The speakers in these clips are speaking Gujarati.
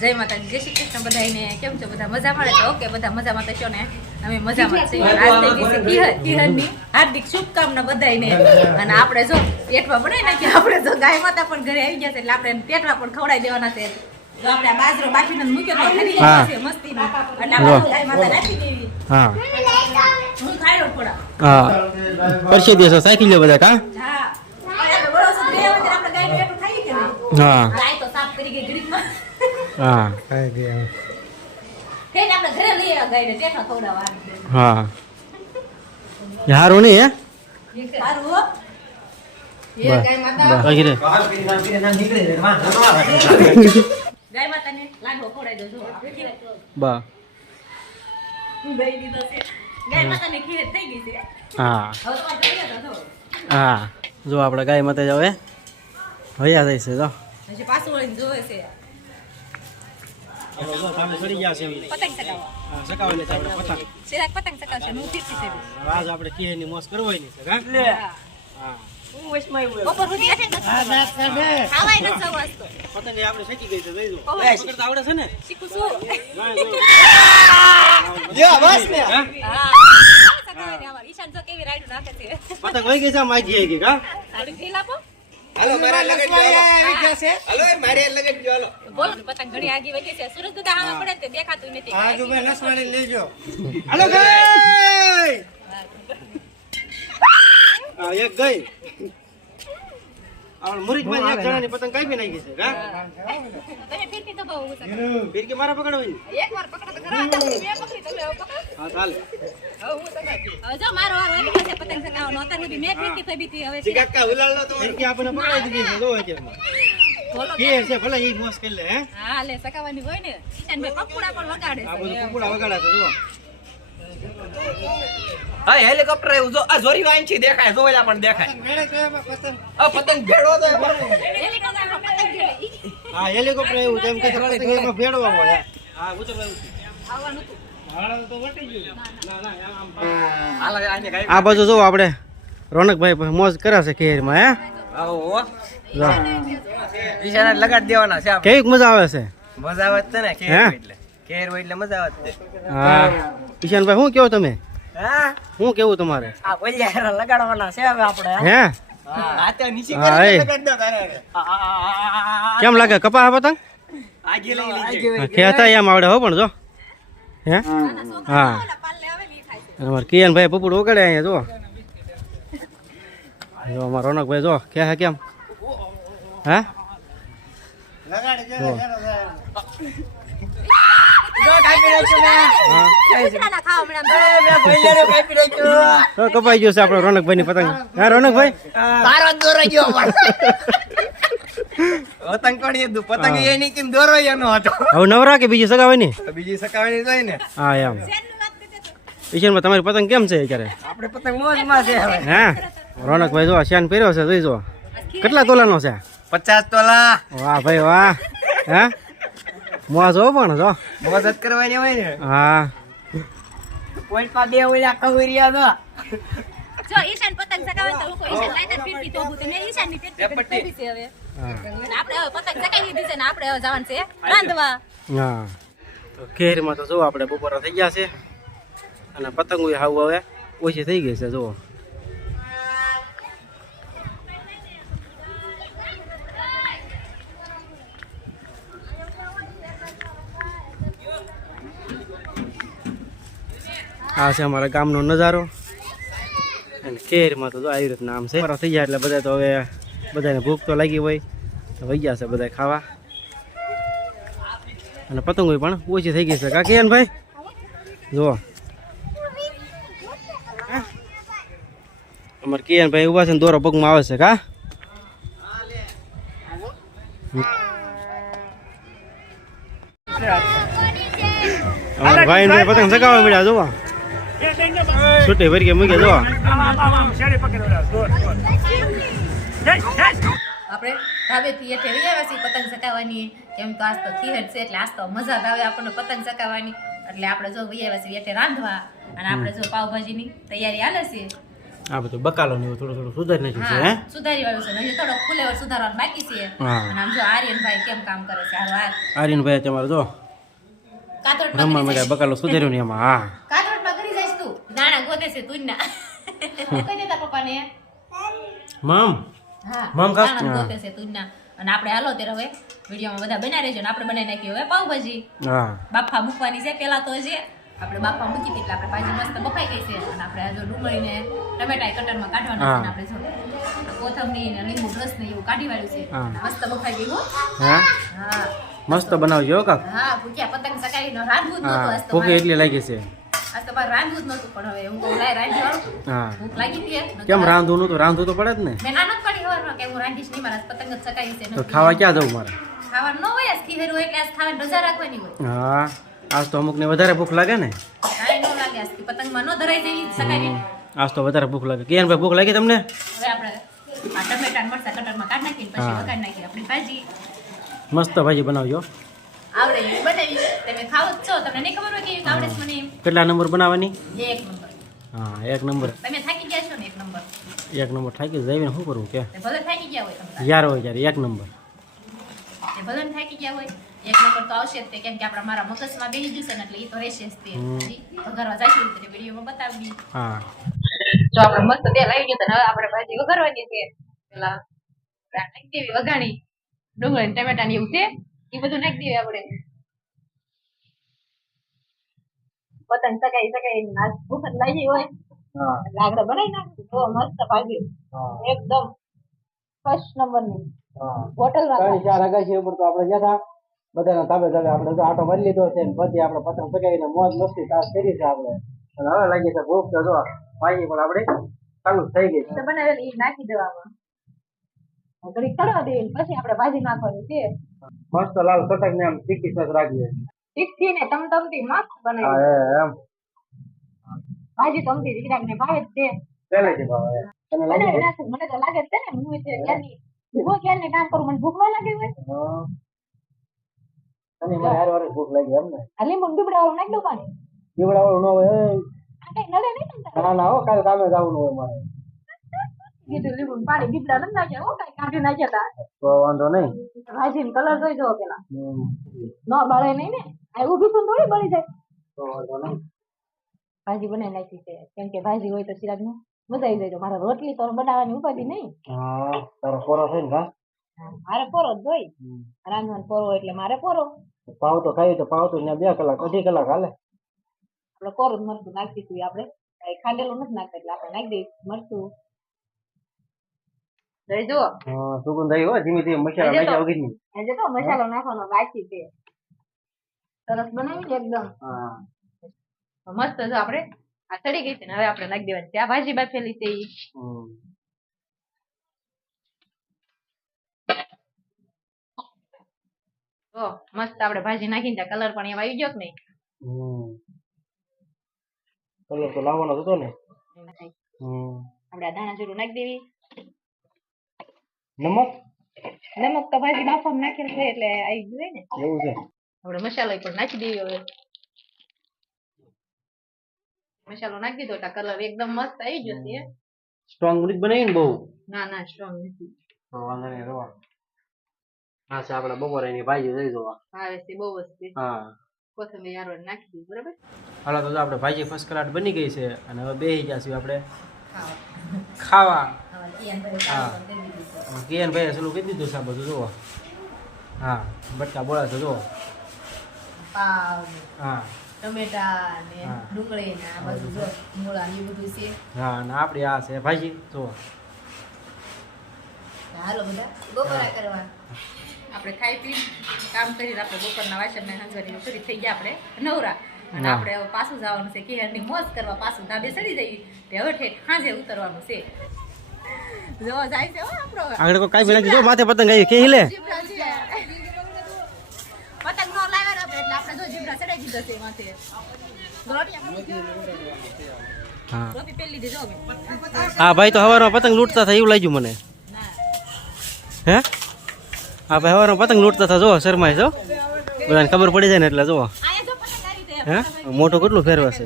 જય માતાજી, જય શ્રી કૃષ્ણ બધાને. કેમ છો બધા? મજામાં છો? ઓકે, બધા મજામાં તો છો ને? અમે મજામાં છીએ. આજ થઈ ગઈ છે કિહનની હાર્દિક શુભકામના બધાને. અને આપણે જો પેટવા બનાવી નાખીએ. આપણે જો ગાય માતા પણ ઘરે આવી ગયા છે એટલે આપણે પેટવા પણ ખવડાવી દેવાના છે. જો આપણે આ બાજરો બાફીને મૂક્યો તો ખરી ગયો છે મસ્તીનો. એટલે આપણે ગાય માતા નાખી દેવી. હા હું ખાઈ લઉં થોડા. હા પરસી દેસો સાઈકલ લે બધા કા. હા આપણે બરોબર બે વખત આપણે ગાય પેટું ખાઈ કે નહીં. હા ગાય તો સાફ કરી ગઈ ઘડીકમાં. હા ખાઈ ગયા. તેને આપણે ઘરે લઈ આવ્યા ગાયને ટેઠા ખવડાવવા. હા યારો નહીં હે સારું હો. એ ગાય માતા બાકી રે ગાય માતાને લાડવો ખવડાવી દો. જો બા દઈ દીધો છે. ગાય માતાને ખીર થઈ ગઈ છે. હા હવે તમારે તૈયાર તો થો. હા જો આપણે ગાય માતા જાવ હે હૈયા જાય છે જો હજી પાછું વળીને જોવે છે. ચડી ગયા છે પતંગ ચગાવવા. હા સકાવને આપણે પતંગ સિરાગ પતંગ ચગાવશે. હું ફીરતી થઈ ગઈ. આજ આપણે કિહેની મોસ કરવાની છે કા હા બપોર સુધી હશે ને ખાવાય ન જવું આજ તો. પતંગ આપણે શેકી ગઈ છે જોઈ જો પકડતા આવડે છે ને શીખું છું. લ્યો બસ ને હા સગાવે ને અમાર ઈશાન જો કેવી રાઈડ નાખે છે. પતંગ વઈ ગઈ છે માજી આવી ગઈ કા થોડીક ઢીલ આપો. હાલો મારા લગન જો હાલો મારે લગન જો હાલો બોલો ને પતંગ ઘણી આગી વધી છે. સુરજ દાદા આમાં પડે તે દેખાતું નથી. આજુ મે નસવાડી લેજો હાલો ગઈ આ એક ગઈ આવળ મુરીજમાં એક જણાની પતંગ કાપી નાખી છે કા તમે ફીરતી તો બહુ ઉસા. ફીરકી મારા પકડવાની એકવાર પકડો તો ખરા. તમે પકડી તમે હવે પકડો. હા ચાલે હવે હું સગાવી. હવે જો મારો વાર આવી ગયો છે પતંગ ચગાવવાનો. અત્યાર સુધી મેં ફીરતી થઈ બીતી. હવે સિરાગ કાકા ઉલાળો તો ફીરકી આપણે પકડાઈ દીધી છે જો અત્યારમાં બોલો કે છે ભલે ઈ મોસ કરી લે હે હા લે સગાવાની હોય ને. ઈશાનભાઈ પકોડા પણ વગાડે આ છે. બધું કુકડા વગાડા છે જો હા હેલિકોપ્ટર આવ્યું જો આ જોરી વાંચી દેખાય જોવેલા પણ દેખાય આ પતંગ ભેડો તો હેલિકોપ્ટરમાં પતંગ ગેલી. હા હેલિકોપ્ટર એવું જેમ કે પતંગમાં ભેડવા હોય હા ઉતરવા આવવાનું હતું. હાલ આને કાઈ આ બાજુ જો આપણે રોનકભાઈ મોજ કરે છે કેરમાં હે આવો જો ઈશાને લગાડ દેવાના છે આપણે કેવી મજા આવે છે મજા આવે છે ને હે? કેર એટલે મજા આવે છે હા ઈશાનભાઈ શું કેવો તમે હા શું કેવું તમારે આ બોલિયા લગાડવાના છે હવે આપણે હે આ ત્યાં નીચે હા, એ. લગાડ દો તારે કેમ લાગે કપા પતંગ આગે લઈ લેજે ખેતા એમ આવડે હો પણ જો હે હા ઓલા પાલ્લે આવે ને ઈ ખાય છે. અમારે કિયનભાઈ પપુડ વગાડે અહીંયા જો જો અમારા રોનકભાઈ જો કે કેમ હે જો. જો કાપી નાખ્યો ને હા કૂતરાના ખાવા મળ્યા. મેં બોલિયાનો કાપી નાખ્યો તો કપાઈ ગયો છે આપણો રોનકભાઈ ની પતંગ હા રોનકભાઈ તારો દોરો ગયો પતંગ કોણ એ પતંગ એ નહીં કે દોરો એનો હતો હવે નવરા કે બીજી સગાવે ની બીજી સકાવાની જાય ને હા એમ શેરનું વાત કરી દેજો. ઈશાનમાં તમારી પતંગ કેમ છે અત્યારે આપણે પતંગ મોજમાં છે હવે હે રોનકભાઈ જો શાન પહેર્યો છે જોઈ જો કેટલા તોલાનો છે 50 તોલા વાહ ભાઈ વાહ હે મોજ હો પણ જો મોજ જ કરવાની હોય ને હા પોઈન્ટમાં બે ઓલા કવરિયા દો જો ઈશાન પતંગ ચગાવે તો લોકો ઈશાન લાઈટર ફીરતી તો ઊભું. મેં ઈશાનની ફીરતી કરી છે હવે. હા અને આપણે હવે પતંગ ચગાવી દીધી છે ને આપણે હવે જવાનું છે રાંધવા. હા તો કેરમાં તો જો આપણે બપોરા થઈ ગયા છે અને પતંગો હાવ હવે ઓછી થઈ ગઈ છે જુઓ આ છે અમારા ગામનો નજારો અને કેરમાં તો જો આવી રીતના આમ છે થઈ ગયા એટલે બધા તો હવે બધાને ભૂખ તો લાગી હોય તો વહી ગયા છે બધા ખાવા અને પતંગો પણ ઓછી થઈ ગઈ છે કા કિયનભાઈ જુઓ અમારે કિયનભાઈ ઉભા છે ને દોરો પગમાં આવે છે કા અમારા ભાઈ ને પતંગ ચગાવવા મળ્યા જોવા છૂટી ભરી કે મૂકે જોવા આપણે ધાબેથી એઠે વહી આવ્યા છીએ પતંગ ચગાવવાની. કેમ તો આજ તો ખીહટ છે એટલે આજ તો મજા જ આવે આપણને પતંગ ચગાવવાની. એટલે આપણે જો વહી આવ્યા છીએ એઠે રાંધવા. અને આપણે જો પાવભાજીની તૈયારી હાલે છે આ બધું બકાલો ને એવું થોડું થોડું સુધારી નાખ્યું છે હે હા સુધારી વાળું છે હજી થોડો ફુલેવર સુધારવાનું બાકી છે હા. અને આમ જો આર્યનભાઈ કેમ કામ કરે છે હારો હાર આર્યનભાઈ તમારે જો કાતરટમાં રમવા કરી માટે જઈશ. બકાલો સુધાર્યું ને એમાં હા કાતરટમાં કરી જઈશ તું દાણા ગોતે છે તું ના કહી દેતા પપ્પાને મમ હા મમ ખાસ? દાણા હા. ગોતે છે તું ના અને આપણે હાલો ત્યારે હવે વિડીયોમાં બધા બનાવી રહેજો ને આપણે બનાવી નાખીએ હવે પાવભાજી હા બાફા મૂકવાની છે પેલા તો હજી આપણે બાફા મૂકી હતી એટલે આપણે ભાજી મસ્ત બફાઈ ગઈ છે અને આપણે આ જો ડુંગળીને ટમેટા કટરમાં કાઢવાના છે અને આપણે જો કોથમરી ને લીંબુ રસ ને એવું કાઢી વાળ્યું છે હા. મસ્ત બફાઈ ગયું હો. હા હા મસ્ત બનાવજો કાક હા ભૂખ્યા પતંગ ચકાવીને રાંધવું જ નહોતું હા આજ તો ભૂખ મારે. એટલી લાગી છે આજ તો મારે રાંધવું જ નહોતું પણ હવે હું કહું લાય રાંધી વાળું હા ભૂખ લાગી હતી કેમ રાંધવું નતું રાંધવું તો પડે જ ને મેં ના નથી પાડી ખબરમાં કે હું રાંધીશ નહીં મારા પતંગ જ ચકાવી છે તો નથી. ખાવા ક્યાં જવું મારે ખાવાનું ન હોય જ ખીર હોય એટલે આજ ખાવાની રજા રાખવાની હોય હા આજ તો અમુક ને વધારે ભૂખ લાગે ને કાંઈ ન લાગે આજથી પતંગમાં ન ધરાઈ જઈ ચકાવી આજ તો વધારે ભૂખ લાગે કેમ ભાઈ ભૂખ લાગી તમને હવે આપણે આ ટમેટા ને મરચાં કટરમાં કાઢી નાખીને પછી હા. વઘારી નાખીએ આપણી ભાજી મસ્ત ભાજી બનાવજો આવડે એવી બનાવી તમે ખાવ જ છો તમને નહીં ખબર હોય કે એવી આવડે છે મને એમ કેટલા નંબર બનાવવાની એક નંબર હા એક નંબર તમે થાકી ગયા છો ને એક નંબર થાકી જઈને શું કરવું કે તે ભલે થાકી ગયા હોય તમે યાર હોય ત્યારે એક નંબર તે ભલે ને થાકી ગયા હોય એક નંબર તો આવશે જ તે કેમ કે આપણા મારા મગજમાં બેસી જશે ને એટલે એ તો રહેશે જ તે હજી વઘારવા જઈશું તો વિડીયોમાં બતાવી હા જો આપણે મસ્ત તેલ આવી ગયું તો હવે આપણે ભાજી વઘારવાની છે પેલા નાખી દેવી વઘાણી ડુંગળી ને ટમેટા ને એવું છે એ બધું નાખી દેવી આપણે પતંગ સકાઈ નાચ ભૂખ જ લાગી હોય હા એટલે આગળ બનાવી નાખશું તો મસ્ત ભાજી એકદમ ફર્સ્ટ નંબરની હોટલ ત્રણ ચાર અગાસી ઉપર તો આપણે જતા બધાના તાબે તાબે આપણે તો આટો મારી લીધો છે ને પછી આપણે પતંગ ચગાવીને મોજ મસ્તી તાસ કરી છે આપણે અને હવે લાગી છે ભૂખ તો જો ભાજી પણ આપણે ચાલુ થઈ ગઈ છે બનાવેલી ઈ નાખી દેવામાં ઘડી કડવા દેવી પછી આપણે ભાજી નાખવાની છે મસ્ત લાલ ચટક ને આમ તીખી સસ રાખીએ તીખી ને તમતમતી મસ્ત હા બનાવી એમ ભાજી તમતી દીકરા ને ભાવે જ છે પહેલેથી ભાવે તને લાગી બનાવી નાખું. મને તો લાગે જ છે ને હું છે ક્યારની હું ક્યારની કામ કરું મને ભૂખ ન લાગે હોય હા અને મને હારે હારે ભૂખ લાગી એમ ને આ લીંબુ ડુબડા નાખી દો પાણી દીવડા વાળું ન હોય એ. આ કઈ નડે નહીં તમતા ના ના હો કાલે કામે જવાનું હોય મારે કીધું લીંબુ પાણી દીપડા નથી નાખ્યા હો કઈ કાઢી નાખ્યા તો વાંધો નહીં હતા ભાજી કલર જોઈ દો પેલા હમ. ન બળે નહીં ને આ ઊભી છું થોડી બળી જાય તો વાંધો નહીં ભાજી બનાવી નાખી છે કેમ કે ભાજી હોય તો ચિરાગ ને મજા આવી જાય મારે રોટલી તો બનાવવાની ઉપાધિ નહીં હા તારો પોરો છે ને કા મારે પોરો જ જોઈ રાંધવાનો પોરો એટલે મારે પોરો પાવ તો ખાઈ તો પાવ તો ત્યાં 2 કલાક અઢી કલાક હાલે આપણે કોરું જ મરચું નાખી દીધું આપણે કઈ ખાંડેલું નથી નાખતા એટલે આપણે નાખી દઈશું મરચું જોઈ જુઓ હા સુગંધ આવી હો ધીમે ધીમે મસાલા નાખ્યા વગરની આજે તો મસાલો નાખવાનો બાકી છે સરસ બનાવી ને એકદમ હા તો મસ્ત જો આપણે આ ચડી ગઈ છે ને હવે આપણે નાખી દેવાની છે આ ભાજી બાફેલી છે ઈ હમ. તો મસ્ત આપણે ભાજી નાખીને કલર પણ એમાં આવી ગયો કે નહીં હમ કલર તો લાવવાનો જ હતો ને હમ આપણે આ દાણા જીરું નાખી દેવી નમક નમક તો ભાજી બાફવામાં નાખેલ છે એટલે આવી ગયું ને એવું છે આપણે મસાલો પણ નાખી દઈએ હવે મસાલો નાખી દીધો એટલે કલર એકદમ મસ્ત આવી ગયો છે સ્ટ્રોંગ મરીચ બનાવી ને બહુ ના ના સ્ટ્રોંગ નથી તો વાંધો નહીં રવા હા છે આપણે બપોરે એની ભાજી દઈ દો ભાવે છે બહુ જ છે હા કોથમીર યારો નાખી દીધું બરાબર હાલો તો જો આપણે ભાજી ફર્સ્ટ ક્લાસ બની ગઈ છે અને હવે બેસી જશું આપણે ખાવા ખાવા હવે કિયાન ભાઈ હા. ચાલુ કરી દીધું છે. કિયન ભાઈ ચલું કહી દીધું છે આ બધું જુઓ હા બટકા બોળા છે જુઓ પાવ ને હા ટમેટા ને હા. ડુંગળી ને આ બધું જો મૂળા ને એ બધું છે હા અને આપણી આ છે ભાજી જુઓ હાલો બધા બપોરા કરવા આપણે ખાઈ પી કામ કરીને આપણે બપોરના વાસણ ને હંજવાની ફરી થઈ ગયા આપણે નવરા અને હા. આપણે હવે પાછું જવાનું છે કિયાની મોજ કરવા પાછું ધાબે ચડી જઈએ તે હવે ઠેઠ સાંજે ઉતરવાનું છે જો જાય છે હો આપણો હવે. આગળ કોઈ કાંઈ ભેલા જો માથે પતંગ આવી કે લે જીબ્રા છે. પતંગ નો લાવ્યા આપણે એટલે આપણે જો જીબ્રા ચડાઈ દીધો છે માથે હા ટોપી પહેરી લીધી જો અમે. હા ભાઈ તો હવારમાં પતંગ લૂંટતા થાય એવું લાગ્યું મને ના હે હા ભાઈ હવારમાં પતંગ લૂંટતા હતા જો શરમાય છો બધાને ખબર પડી જાય ને એટલે જો આયા જો પતંગ આવી હે મોટું કેટલું ફેરવા છે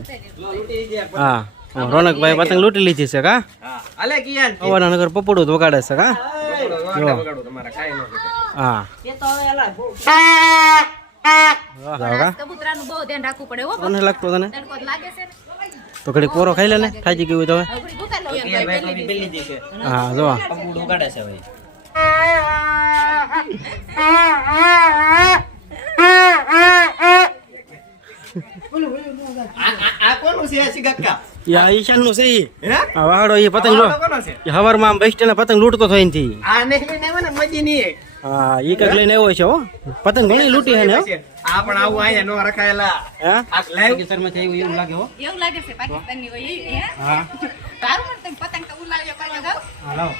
હા રોનકભાઈ પતંગ લૂંટી લીધી છે કા હા હાલે કિયાન અવાના નગર પપડું જ વગાડે છે કા વગાડો તમારા કાઈ ન શકે હા એ તો હવે અલગ જાઓ કા કબૂતરાનું બહુ ધ્યાન રાખવું પડે હો કોને લાગતો તને તડકો લાગે છે ને તો ઘડી પોરો ખાઈ લે ને થાકી ગયું હોય તો હવે હવે ઘડી ગુતા લો કિયાન ભાઈ તો બી પેલી દી છે હા જો પંગુડ વગાડે છે ભાઈ આ કોનું છે સિગક્કા યા ઈશાન નું છે ઈ હે આ વાડો ઈ પતંગ લો કોનો છે હવારમાં આમ બેસ્ટ પતંગ લૂંટતો થઈને થી આ ને મને મજી નહીં હા ઈ કઈક લઈને આવ્યો છે હો પતંગ ઘણી લૂંટી હે ને હો આ પણ આવું અહીંયા નો રખાયેલા હે આ લાઈવ પાકિસ્તાનમાંથી આવ્યું એવું લાગે હો એવું લાગે છે પાકિસ્તાનની હોય એ હે હા તારું મને તમે પતંગ તો ઉલાવ્યો કરવા જાવ હા લાવો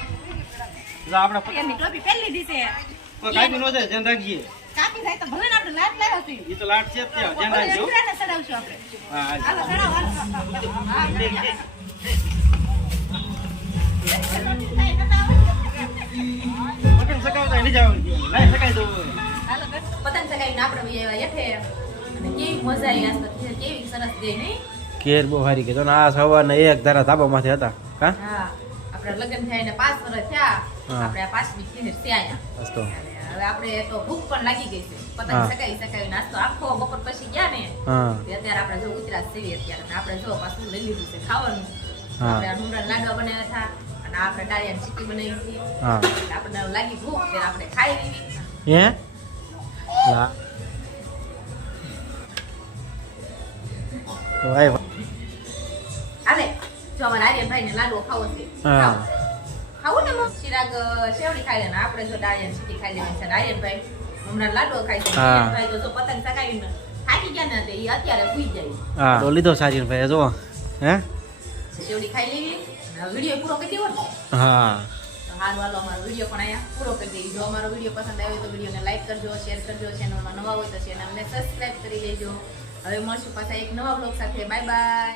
જો આપણે એની ટોપી પહેરી લીધી છે કાપી નો છે ધ્યાન રાખીએ કાપી જાય તો ભલે ને આપણે લાટ લાવ્યો છે ઈ તો લાટ છે જ ત્યાં ધ્યાન રાખજો અંદરાને ચડાવશું આપણે હા હાલો ચડાવો હાલો હા પતંગ સકાવતા લઈ જાવ લાઈ સકાઈ દો હાલો પતંગ ચગાવીને આપણે બી આવ્યા હેઠે અને કેવી મજા આવી આજ તો કેવી સરસ ગઈ નહીં કેર બહુ હારી કે તો આ સવારના એક ધારા ધાબામાંથી હતા કા હા આપણે લગ્ન થયા ને 5 વર્ષ થયા હા. આપણે આ 5મી ખીર થયા અસ્તો હવે આપણે તો ભૂખ પણ લાગી ગઈ છે પતંગ હા. સગાવી નાસ્તો આખો બપોર પછી ગયા ને હા તે અત્યારે આપણે જો ઉતરા સેવી અત્યારે અને આપણે જો પાછું લઈ લીધું છે ખાવાનું હા. આપણે આ ડુંગરા લાડવા બનાવ્યા હતા અને આપણે ડાળિયાની ચીકી બનાવી હતી હા એટલે આપણને લાગી ભૂખ ત્યારે આપણે ખાઈ લીધી હે લા વાય હાલે જો અમારા આર્યનભાઈ ને લાડવો ખાવો છે હા. ખાવો. ખાવું ને મગ ચિરાગ શેવડી ખાઈ લે ને આપણે જો ડાળિયાની ચીકી ખાઈ લેવાની છે અને આર્યનભાઈ હમણાં લાડવો ખાય છે હા. આર્યનભાઈ તો જો પતંગ ચગાવીને થાકી ગયા ને તે ઈ અત્યારે સુઈ જાય હા તો લીધો સાજીન ભાઈ જો હે શેવડી ખાઈ લેવી અને વિડીયો પૂરો કરી દેવો ને હા તો હારું હાલો અમારો વિડીયો પણ અહીંયા પૂરો કરી દઈએ જો અમારો વિડીયો પસંદ આવ્યો તો વિડીયોને લાઈક કરજો શેર કરજો ચેનલમાં નવા હોય તો ચેનલને સબસ્ક્રાઇબ કરી લેજો હવે મળશું પાછા એક નવા બ્લોગ સાથે બાય બાય